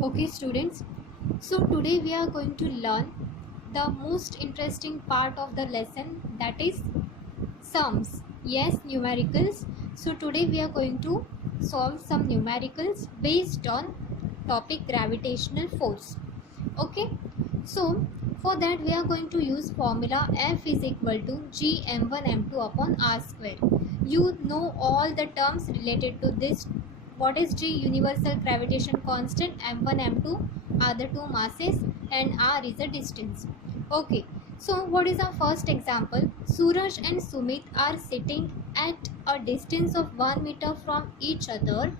Okay students, so today we are going to learn the most interesting part of the lesson, that is sums. Yes, numericals. So today we are going to solve some numericals based on topic gravitational force. Okay, so for that we are going to use formula F is equal to G m1 m2 upon r square. You know all the terms related to this. What is G? Universal gravitation constant. M1 m2 are the two masses and r is the distance. Okay, so what is our first example? Suraj and Sumit are sitting at a distance of 1 meter from each other.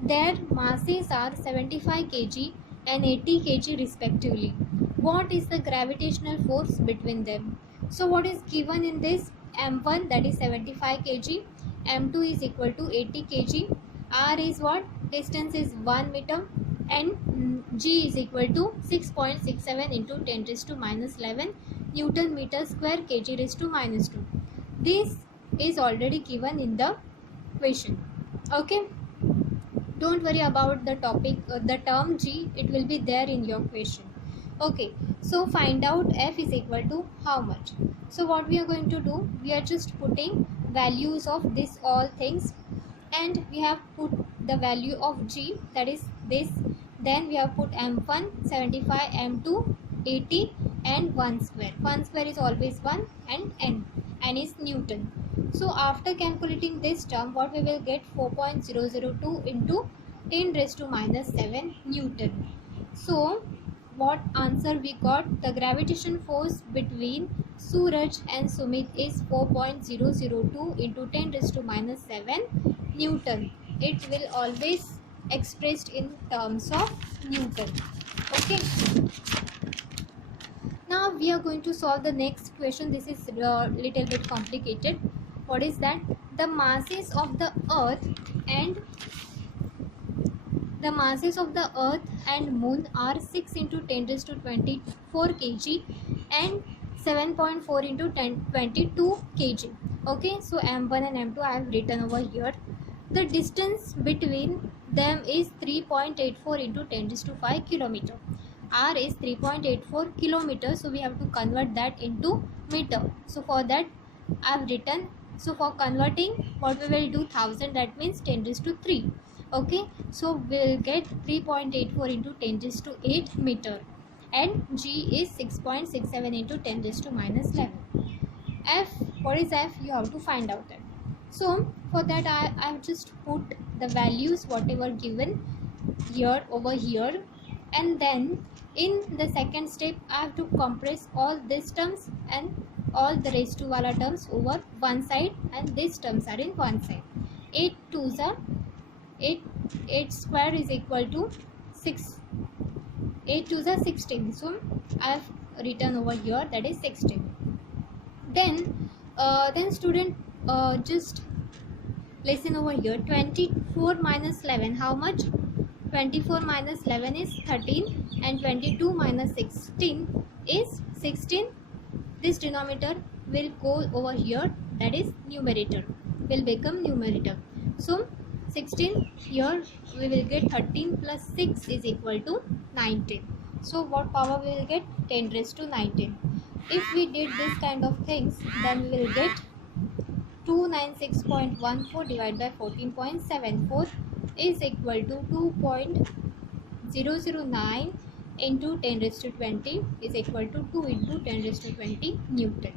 Their masses are 75 kg and 80 kg respectively. What is the gravitational force between them? So what is given in this? M1, that is 75 kg, M2 is equal to 80 kg, R is what? Distance is 1 meter, and G is equal to 6.67 into 10 raised to minus 11 Newton meter square kg raised to minus 2. This is already given in the question. Okay, don't worry about the topic, the term G, it will be there in your question. Okay, so find out F is equal to how much. So what we are going to do, we are just putting values of this all things, and we have put the value of G, that is this. Then we have put M1 75, M2 80 and 1 square. 1 square is always 1 and N is Newton. So after calculating this term, what we will get? 4.002 into 10 raised to minus 7 Newton. So what answer we got? The gravitation force between Suraj and Sumit is 4.002 into 10 raised to minus 7 Newton. It will always expressed in terms of Newton. Okay. Now we are going to solve the next question. This is a little bit complicated. What is that? The masses of the earth and moon are 6 into 10 raised to 24 kg and 7.4 into 22 kg. Okay, so M1 and M2 I have written over here. The distance between them is 3.84 into 10 raised to 5 kilometer. R is 3.84 kilometer, so we have to convert that into meter. So for that I have written, so for converting, what we will do, 1000, that means 10 raised to 3. Okay, so we will get 3.84 into 10 raised to 8 meter, and G is 6.67 into 10 raised to minus 11. F, what is F? You have to find out that. So for that I have just put the values whatever given here over here, and then in the second step I have to compress all these terms and all the raised to wala terms over one side, and these terms are in one side. 8 2s are 8 square is equal to 6. 8 2s are 16. So I have written over here, that is 16. Then student, just listen over here. 24 minus 11, how much? 24 minus 11 is 13, and 22 minus 16 is 16. This denominator will go over here, that is numerator, will become numerator. So 16 here we will get 13 plus 6 is equal to 19. So what power we will get? 10 raised to 19. If we did this kind of things, then we will get 296.14 divided by 14.74 is equal to 2.009 into 10 raised to 20 is equal to 2 into 10 raised to 20 Newton.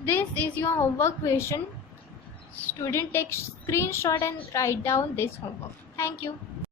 This is your homework question. Student, take screenshot and write down this homework. Thank you.